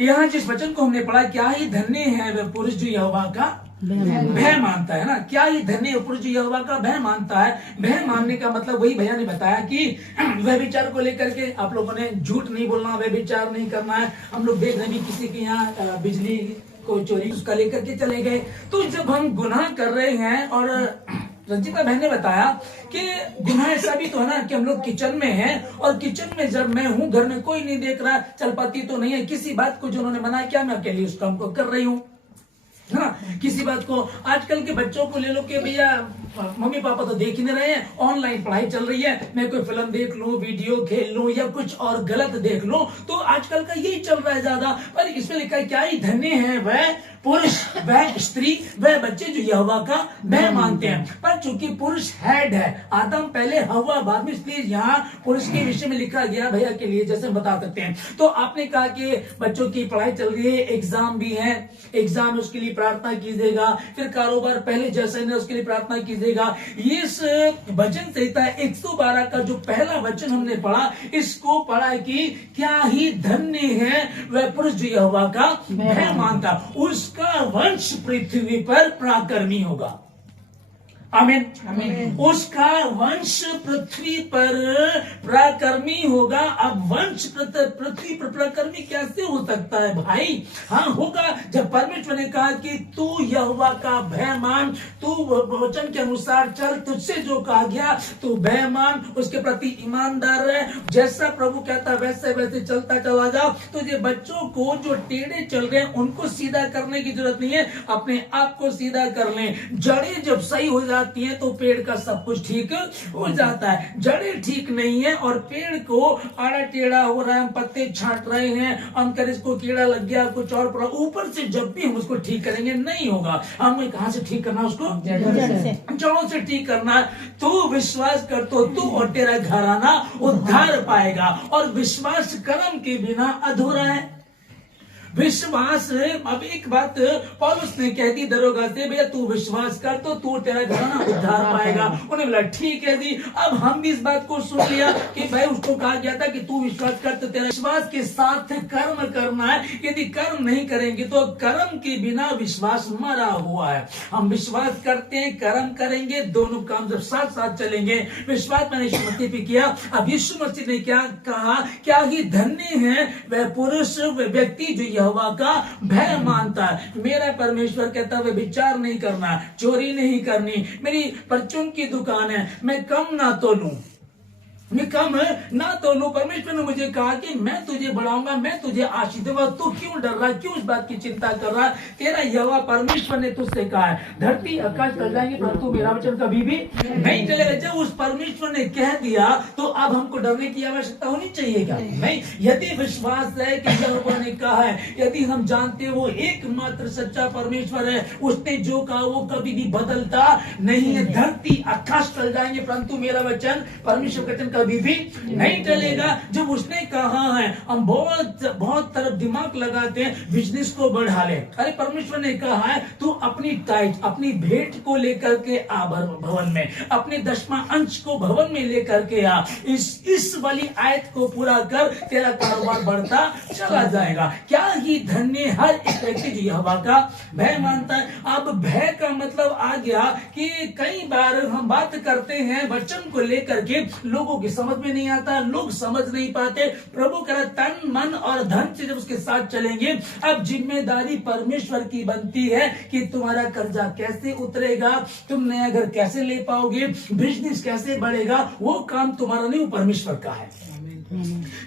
यहाँ जिस वचन को हमने पढ़ा, क्या ही धन्य है वह पुरुष जो यहोवा का भय मानता है ना। क्या ही धन्य है पुरुष जो यहोवा का भय मानता है। भय मानने का मतलब वही भैया ने बताया कि वह विचार को लेकर के आप लोगों ने झूठ नहीं बोलना, वह विचार नहीं करना है। हम लोग देख रहे हैं किसी के यहाँ बिजली को चोरी उसका लेकर के चले गए। तो जब हम गुनाह कर रहे हैं, और रंजिता बहन ने बताया कि गुनाह ऐसा भी तो है ना कि हम लोग किचन में हैं, और किचन में जब मैं हूं, घर में कोई नहीं देख रहा, चल पाती तो नहीं है, किसी बात को जो उन्होंने मना किया मैं अकेले उस काम को कर रही हूँ, है ना। किसी बात को, आजकल के बच्चों को ले लो कि भैया मम्मी पापा तो देख ही नहीं रहे हैं, ऑनलाइन पढ़ाई चल रही है, मैं कोई फिल्म देख लूं, वीडियो खेल लूं या कुछ और गलत देख लूं, तो आजकल का यही चल रहा है ज्यादा। पर इसमें लिखा है क्या ही धन्य है वह पुरुष, वह स्त्री, वह बच्चे जो यहोवा का भय मानते हैं। पर चूंकि पुरुष हेड है, आदम पहले, हवा बाद में, इसलिए यहाँ पुरुष के विषय में लिखा गया भैया के लिए, जैसे बता सकते हैं। तो आपने कहा कि बच्चों की पढ़ाई चल रही है, एग्जाम भी है, एग्जाम उसके लिए प्रार्थना कीजिएगा, फिर कारोबार पहले जैसे ने उसके लिए प्रार्थना कीजिएगा। इस वचन संहिता 112 का जो पहला वचन हमने पढ़ा, इसको पढ़ा कि क्या ही धन्य है वह पुरुष जो यहोवा का भय मानता, उसका वंश पृथ्वी पर पराक्रमी होगा। आमीन, आमीन। उसका वंश पृथ्वी पर पराक्रमी होगा। अब वंश पृथ्वी पर पराक्रमी कैसे हो सकता है भाई? हाँ होगा, जब परमेश्वर ने कहा कि तू यहोवा का भय मान, तू वचन के अनुसार चल, तुझसे जो कहा गया तू भय मान, उसके प्रति ईमानदार रहे, जैसा प्रभु कहता वैसे वैसे चलता चला जाओ। तो ये बच्चों को जो टेढ़े चल रहे हैं उनको सीधा करने की जरूरत नहीं है, अपने आप को सीधा कर लें। जड़ें जब सही हो जाती है तो पेड़ का सब कुछ ठीक हो जाता है। जड़ें ठीक नहीं है और पेड़ को आड़ा टेढ़ा हो रहा है, हम पत्ते छांट रहे हैं, हम कर इसको कीड़ा लग गया, कुछ और पड़ा, ऊपर से जब भी हम उसको ठीक करेंगे नहीं होगा। हमें कहां से ठीक करना, उसको जड़ों से ठीक करना। तू विश्वास कर तो तू और तेरा घराना उद्धार पाएगा, और विश्वास कर्म के बिना अधूरा है। विश्वास, अब एक बात पौलुस ने कह दी दरोगा से, भैया तू विश्वास कर तो तू तेरा घराना उद्धार पाएगा। उन्होंने बोला ठीक है जी। अब हम भी इस बात को सुन लिया कि भाई उसको कहा गया था कि तू विश्वास कर तो तेरा, विश्वास के साथ कर्म करना है। यदि कर्म नहीं करेंगे तो कर्म के बिना विश्वास मरा हुआ है। हम विश्वास करते हैं, कर्म करेंगे, दोनों काम जब साथ साथ चलेंगे। विश्वास मैंने यीशु मसीह पे किया। अब यीशु मसीह ने क्या कहा, क्या ही धन्य है वह पुरुष, वह व्यक्ति जो यहोवा का भय मानता है। मेरा परमेश्वर कहता है विचार नहीं करना, चोरी नहीं करनी, मेरी परचून की दुकान है, मैं कम ना तो लूं, मैं कम ना तो लूं। परमेश्वर ने मुझे कहा कि मैं तुझे बढ़ाऊंगा, मैं तुझे आशीष दूंगा। तू क्यों डर रहा, क्यों इस बात की चिंता कर रहा? तेरा यहोवा परमेश्वर ने तुझसे कहा है, धरती आकाश चल जाएंगे परंतु मेरा वचन कभी भी नहीं चलेगा। जब उस परमेश्वर ने कह दिया तो अब हमको डरने की आवश्यकता होनी चाहिए क्या? नहीं। यदि विश्वास है कि यहोवा ने कहा है, यदि हम जानते वो एकमात्र सच्चा परमेश्वर है, उसने जो कहा वो कभी भी बदलता नहीं है। धरती आकाश चल जाएंगे परंतु मेरा वचन, परमेश्वर का वचन कभी भी नहीं चलेगा। जब उसने कहा है, हम बहुत तरफ दिमाग लगाते हैं बिजनेस को बढ़ा ले। अरे परमेश्वर ने कहा है तू अपनी टाइट, अपनी भेंट को लेकर के आ भवन में, अपने 10वां अंश को भवन में लेकर के आ। इस वाली आयत को पूरा कर, तेरा कारोबार बढ़ता चला जाएगा। क्या ही धन्य हर एक व्यक्ति जो यहोवा का भय मानता है। अब भय का मतलब आ गया कि कई बार हम बात करते हैं वचन को लेकर के, लोगों की समझ में नहीं आता, लोग समझ नहीं पाते। प्रभु कह रहा तन मन और धन से जब उसके साथ चलेंगे, अब जिम्मेदारी परमेश्वर की बनती है कि तुम्हारा कर्जा कैसे उतरेगा, तुम नया घर कैसे ले पाओगे, बिजनेस कैसे बढ़ेगा, वो काम तुम्हारा नहीं, वो परमेश्वर का है।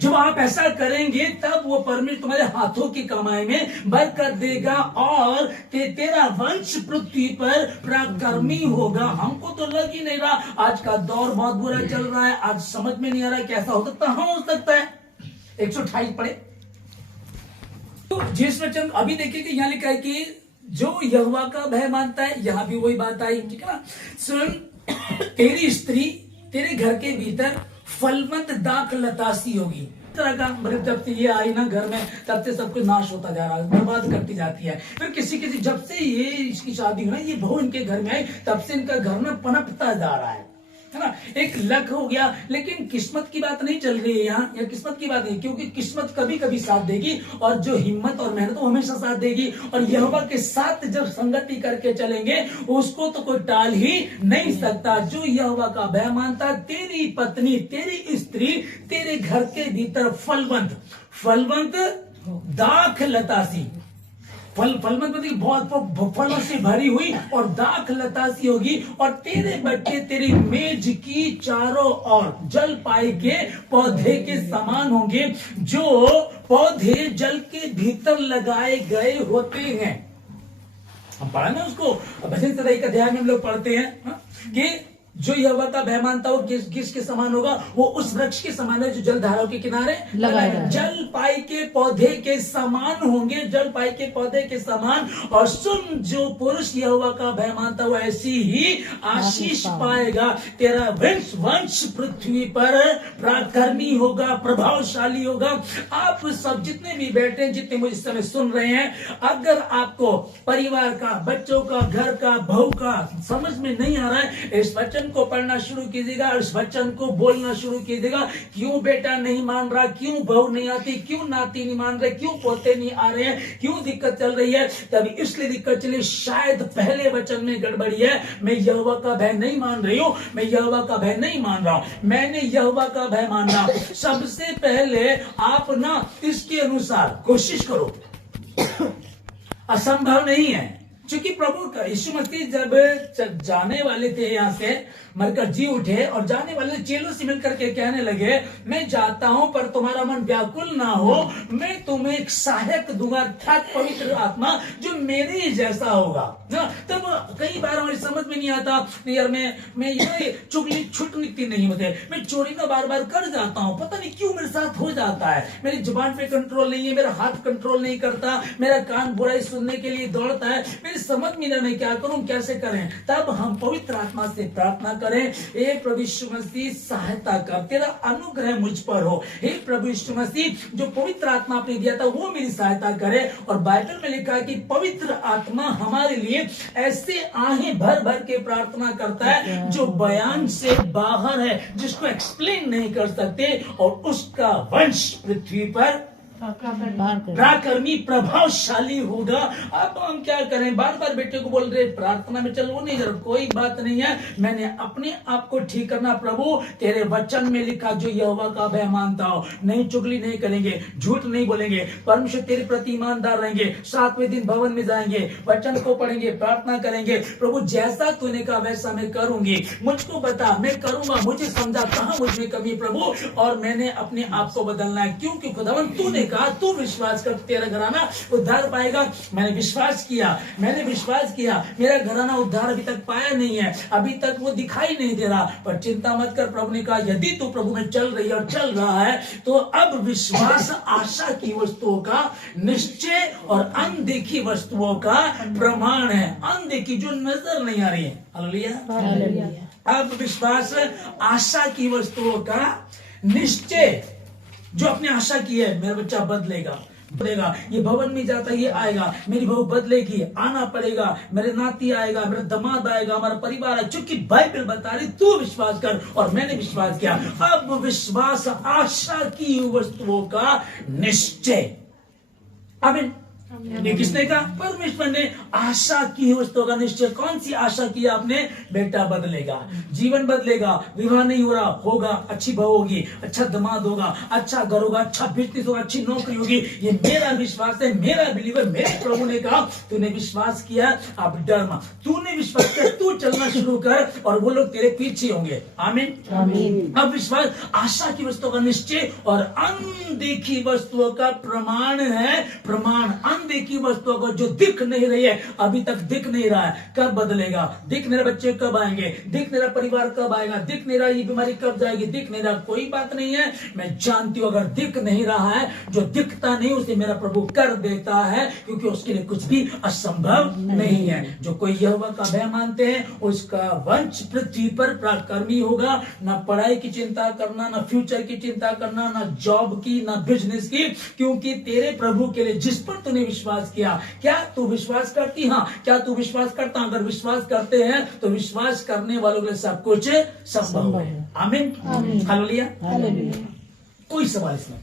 जब आप ऐसा करेंगे तब वो परमेश्वर तुम्हारे हाथों की कमाई में बरकत देगा और तेरा वंश पृथ्वी पर पराक्रमी होगा। हमको तो लग ही नहीं रहा, आज का दौर बहुत बुरा चल रहा है, आज समझ में नहीं आ रहा कैसा हो सकता है। हाँ हो सकता है। 128 पढ़े तो जिस वचन अभी देखिए कि यहाँ लिखा है कि जो यहोवा का भय मानता है, यहां भी वही बात आई, ठीक है ना। सुन, तेरी स्त्री तेरे घर के भीतर फलवंत दाख लतासी होगी। तरह का जब से ये आई ना घर में, तब से सब कुछ नाश होता जा रहा है, बर्बाद करती जाती है। फिर किसी जब से ये इसकी शादी हुई, ये बहू इनके घर में आई, तब से इनका घर में पनपता जा रहा है। है ना, एक लक हो गया। लेकिन किस्मत की बात नहीं चल रही है यहाँ, या किस्मत की बात नहीं, क्योंकि किस्मत कभी कभी साथ देगी और जो हिम्मत और मेहनत वो हमेशा साथ देगी। और यहोवा के साथ जब संगति करके चलेंगे उसको तो कोई टाल ही नहीं सकता। जो यहोवा का भय मानता, तेरी पत्नी, तेरी स्त्री, तेरे घर के भीतर फलवंत दाख लतासी, फलवंत मतलब बहुत फलों से भरी हुई और दाख लतासी होगी। और तेरे बच्चे तेरी मेज की चारों ओर जल पाई के पौधे के समान होंगे, जो पौधे जल के भीतर लगाए गए होते हैं। हम पढ़ा ना उसको, भजन संहिता एक अध्याय में हम लोग पढ़ते हैं कि जो यहोवा का भय मानता हो किसके समान होगा, वो उस वृक्ष के समान है जो जल धाराओं के किनारे लगाए, जल पाई के पौधे के समान होंगे, जल पाई के पौधे के समान। और सुन, जो पुरुष यहोवा का भय मानता हुआ ऐसी ही आशीष पाएगा। तेरा वंश पृथ्वी पर पराक्रमी होगा, प्रभावशाली होगा। आप सब जितने भी बैठे, जितने मुझे इस समय सुन रहे हैं, अगर आपको परिवार का, बच्चों का, घर का, बहू का समझ में नहीं आ रहा है, इस वचन को पढ़ना शुरू कीजिएगा, इस वचन को बोलना शुरू कीजिएगा। क्यों बेटा नहीं मान रहा, क्यों बहू नहीं आती, क्यों नाती नहीं मान रहे, क्यों पोते नहीं आ रहे हैं, क्यों दिक्कत चल रही है? तभी इसलिए दिक्कत चली, शायद पहले वचन में गड़बड़ी है। मैं यहोवा का भय नहीं मान रही हूं, मैं यहोवा का भय नहीं मान रहा हूं। मैंने यहोवा का भय मानना, सबसे पहले आप ना इसके अनुसार कोशिश करो। असंभव नहीं है, क्योंकि प्रभु यीशु मसीह जब जाने वाले थे यहाँ से, मरकर जी उठे और जाने वाले चेलों से मिलकर के कहने लगे, मैं जाता हूं पर तुम्हारा मन व्याकुल ना हो, मैं तुम्हें एक सहायक दूंगा, अर्थात पवित्र आत्मा, जो मेरे ही जैसा होगा। तब कई बार हमारी समझ में नहीं आता, नहीं यार मैं ये चुगली छूटती नहीं मुझे, मैं चोरी ना बार बार कर जाता हूँ, पता नहीं क्यों मेरे साथ हो जाता है, मेरी जुबान पे कंट्रोल नहीं है, मेरा हाथ कंट्रोल नहीं करता, मेरा कान बुराई सुनने के लिए दौड़ता है, मेरी समझ में नहीं, मैं क्या करूं, कैसे करें? तब हम पवित्र आत्मा से प्रार्थना करें, हे प्रभु यीशु मसीह सहायता कर, तेरा अनुग्रह मुझ पर हो। हे प्रभु यीशु मसीह, जो पवित्र आत्मा आपने दिया था वो मेरी सहायता करे। और बाइबल में लिखा है कि पवित्र आत्मा हमारे लिए ऐसे आहें भर भर के प्रार्थना करता है जो बयान से बाहर है, जिसको एक्सप्लेन नहीं कर सकते, और उसका वंश पृथ्वी पर पराक्रमी प्रभावशाली होगा। अब हम क्या करें? बार बार बेटे को बोल रहे प्रार्थना में चल, वो नहीं जरूर, कोई बात नहीं है, मैंने अपने आप को ठीक करना। प्रभु तेरे वचन में लिखा, जो यहोवा का भय मानता हो, नहीं चुगली नहीं करेंगे, झूठ नहीं बोलेंगे, परमेश्वर तेरे प्रति ईमानदार रहेंगे, 7वें दिन भवन में जाएंगे, वचन को पढ़ेंगे, प्रार्थना करेंगे। प्रभु जैसा तूने कहा वैसा मैं करूंगी, मुझको बता, मैं करूंगा, मुझे समझा कहां मुझ में कमी प्रभु, और मैंने अपने आप को बदलना है, क्योंकि खुदावन तूने कहा तू विश्वास कर तेरा घराना उद्धार पाएगा। मैंने विश्वास किया, मेरा घराना उद्धार अभी तक पाया नहीं है, अभी तक वो दिखाई नहीं दे रहा, पर चिंता मत कर। प्रभु ने कहा यदि तू प्रभु में चल रही है और चल रहा है, तो अब विश्वास आशा की वस्तुओं का निश्चय और अनदेखी वस्तुओं का प्रमाण है। अनदेखी जो नजर नहीं आ रही है, हालेलुया। अब विश्वास आशा की वस्तुओं का निश्चय, जो अपने आशा की है, मेरा बच्चा बदलेगा, ये भवन में जाता, ये आएगा, मेरी बहू बदलेगी, आना पड़ेगा, मेरे नाती आएगा, मेरा दामाद आएगा, हमारा परिवार है, चूंकि बाइबल बता रही तू विश्वास कर, और मैंने विश्वास किया। अब विश्वास आशा की वस्तुओं का निश्चय। आमीन। ये किसने कहा? परमेश्वर ने। आशा की वस्तुओं का निश्चय। कौन सी आशा की आपने? बेटा बदलेगा, जीवन बदलेगा, विवाह नहीं हो रहा, होगा, अच्छी बहू होगी, अच्छा दामाद होगा, अच्छा घर होगा, अच्छा बिजनेस होगा, अच्छी नौकरी होगी। ये मेरा विश्वास है, मेरा बिलीवर। मेरे प्रभु ने कहा तूने विश्वास किया, अब डर मत, तूने विश्वास किया, तू चलना शुरू कर और वो लोग तेरे पीछे होंगे। आमीन। अब विश्वास आशा की वस्तुओं का निश्चय और अनदेखी वस्तुओं का प्रमाण है। प्रमाण देखी वस्तुओं को जो दिख नहीं रही है, अभी तक दिख नहीं रहा है, कब बदलेगा? दिख नहीं रहा बच्चे कब आएंगे, दिख नहीं रहा परिवार कब आएगा, दिख नहीं रहा ये बीमारी कब जाएगी, दिख नहीं रहा, कोई बात नहीं है। मैं जानती हूं अगर दिख नहीं रहा है, जो दिखता नहीं उसे मेरा प्रभु कर देता है, क्योंकि उसके लिए कुछ भी असंभव नहीं है। जो कोई यहोवा का भय मानते हैं उसका वंश पृथ्वी पर पराक्रमी होगा। ना पढ़ाई की चिंता करना, ना फ्यूचर की चिंता करना, ना जॉब की, ना बिजनेस की, क्योंकि तेरे प्रभु के लिए जिस पर तूने विश्वास किया। क्या तू विश्वास करती? हाँ। क्या तू विश्वास करता? अगर विश्वास करते हैं तो विश्वास करने वालों के लिए सब कुछ संभव है। आमीन, हालेलुया। कोई सवाल इसमें?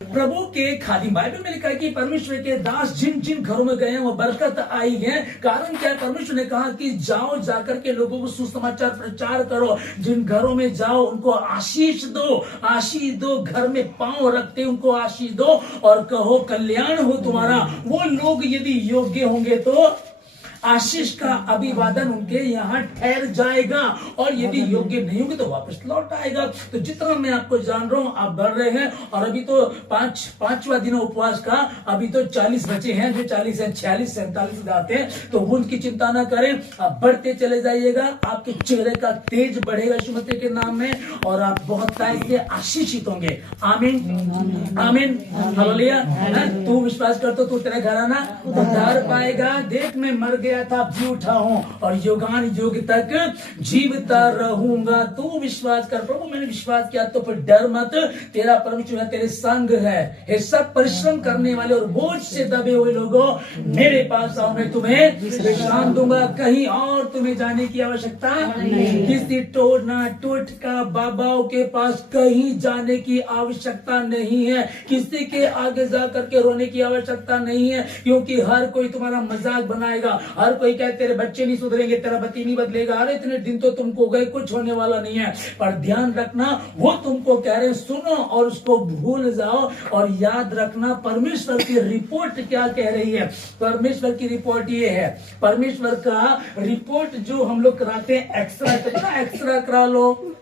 प्रभु के खादिम, बाइबल में लिखा है कि परमेश्वर के दास जिन जिन घरों में गए हैं वो बरकत आई है। कारण क्या है? परमेश्वर ने कहा कि जाओ, जाकर के लोगों को सुसमाचार प्रचार करो, जिन घरों में जाओ उनको आशीष दो, आशीष दो। घर में पांव रखते उनको आशीष दो और कहो कल्याण हो तुम्हारा। वो लोग यदि योग्य होंगे तो आशीष का अभिवादन उनके यहाँ ठहर जाएगा, और यदि योग्य नहीं होंगे तो वापस लौट आएगा। तो जितना मैं आपको जान रहा हूं आप बढ़ रहे हैं, और अभी तो पांचवा दिन उपवास का, अभी तो 40 बचे हैं, जो 40 है 46 47 जाते हैं, तो उनकी चिंता ना करें, आप बढ़ते चले जाइएगा। आपके चेहरे का तेज बढ़ेगा यीशु मसीह के नाम में, और आप बहुत से आशीषित होंगे। आमीन, आमीन, हालेलुया। तू विश्वास कर तो तू तेरा घराना उद्धार पाएगा। देख मैं मर गया था, अब जी उठा हूं और युगान युग तक जीवता रहूंगा। तू विश्वास कर, प्रभु मैंने विश्वास किया तो फिर डर मत, तेरा परमेश्वर तेरे संग है। हे सब परिश्रम करने वाले और बोझ से दबे हुए लोगों, मेरे पास आओ, मैं तुम्हें विश्राम दूंगा। कहीं और तुम्हें जाने की आवश्यकता नहीं। किसी टोना टोटका बाबाओं के पास कहीं जाने की आवश्यकता नहीं है। किसी के आगे जा करके रोने की आवश्यकता नहीं है, क्योंकि हर कोई तुम्हारा मजाक बनाएगा। हर कोई कहे तेरे बच्चे नहीं सुधरेंगे, तेरा पति नहीं बदलेगा, अरे इतने दिन तो तुमको गए, कुछ होने वाला नहीं है। पर ध्यान रखना, वो तुमको कह रहे सुनो और उसको भूल जाओ, और याद रखना परमेश्वर की रिपोर्ट क्या कह रही है। परमेश्वर की रिपोर्ट ये है, परमेश्वर का रिपोर्ट जो हम लोग कराते हैं एक्सरा करा लो,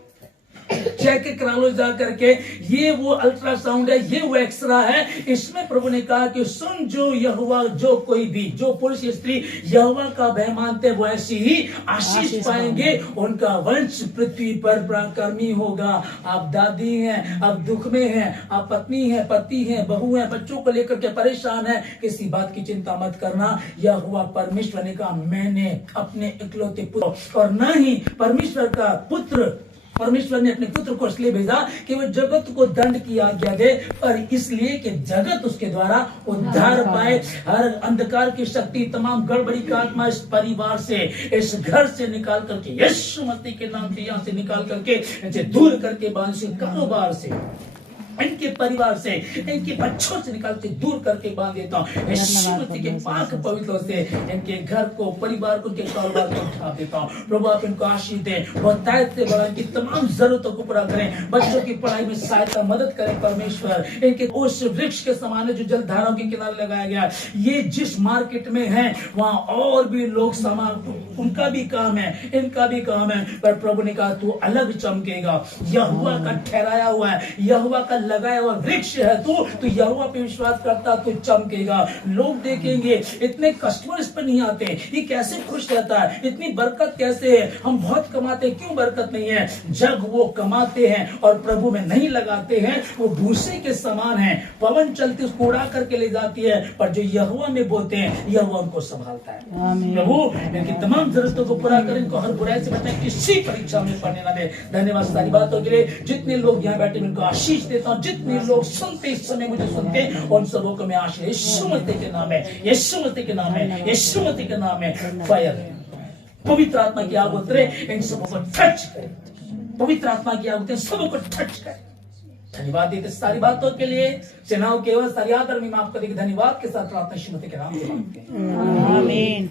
चेक करा लो जा करके, ये वो अल्ट्रासाउंड है, ये वो एक्सरा है। इसमें प्रभु ने कहा कि सुन, जो यहोवा, जो कोई भी, जो पुरुष स्त्री यहोवा का भय मानते वो ऐसी ही आशीष पाएंगे, उनका वंश पृथ्वी पर पराक्रमी होगा। आप दादी हैं, आप दुख में हैं, आप पत्नी हैं, पति हैं, बहू हैं, बच्चों को लेकर के परेशान है, किसी बात की चिंता मत करना। यहोवा परमेश्वर ने कहा मैंने अपने इकलौते पुत्र, और न ही परमेश्वर का पुत्र, परमेश्वर ने अपने पुत्र को इसलिए भेजा कि वो जगत को दंड की आज्ञा दे, पर इसलिए कि जगत उसके द्वारा उद्धार पाए। हर अंधकार की शक्ति, तमाम गड़बड़ी का आत्मा इस परिवार से, इस घर से निकाल करके, यीशु मसीह के नाम से यहाँ से निकाल करके, इनसे दूर करके बांध से, कारोबार से, इनके परिवार से, इनके बच्चों से निकाल के दूर करके बांध देता हूँ यीशु मसीह के पाक पवित्र से। इनके घर को, परिवार को, इनके कारोबार को उठा देता हूँ। प्रभु आप इनको आशीष दें, बहुतायत से बढ़ा, इनकी तमाम जरूरतों को पूरा करें, बच्चों की पढ़ाई में सहायता मदद करें परमेश्वर। इनके उस वृक्ष के समान जो जलधाराओं के किनारे लगाया गया, ये जिस मार्केट में है वहां और भी लोग सामान, उनका भी काम है, इनका भी काम है, पर प्रभु ने कहा तू अलग चमकेगा। यहोवा का ठहराया हुआ है, यहोवा का लगाया हुआ वृक्ष है तू यहोवा पे विश्वास करता तो चमकेगा। लोग देखेंगे इतने कस्टमर इस पर नहीं आते, ये कैसे खुश रहता है, इतनी बरकत कैसे है, हम बहुत कमाते क्यों बरकत नहीं है। जब वो कमाते हैं और प्रभु में नहीं लगाते हैं, वो भूसे के समान है, पवन चलती उसको उड़ा करके ले जाती है, पर जो यहोवा में बोते हैं यहोवा उनको संभालता है। प्रभु इनकी तमाम जरूरतों को पूरा करें, इनको हर बुराई से बचाएं, किसी परीक्षा में पढ़ने ना दे। धन्यवाद सारी बातों के लिए। जितने लोग यहाँ बैठे उनको आशीष देता हूँ, जितने लोग सुनते इस समय मुझे सुनते, उन सबों को मैं आशीष, यीशु मसीह के नाम है, यीशु मसीह के नाम है, यीशु मसीह के नाम है। फायर, पवित्र आत्मा की आग उतरे, इन सबों को टच करे, पवित्र आत्मा की आग उतरे, सबों को टच करे। धन्यवाद देते सारी बातों के लिए। सेनाओं केवल सारी आदर में आपको देखे, धन्यवाद के साथ प्रार्थना यीशु मसीह के नाम से मांगते हैं। आमीन।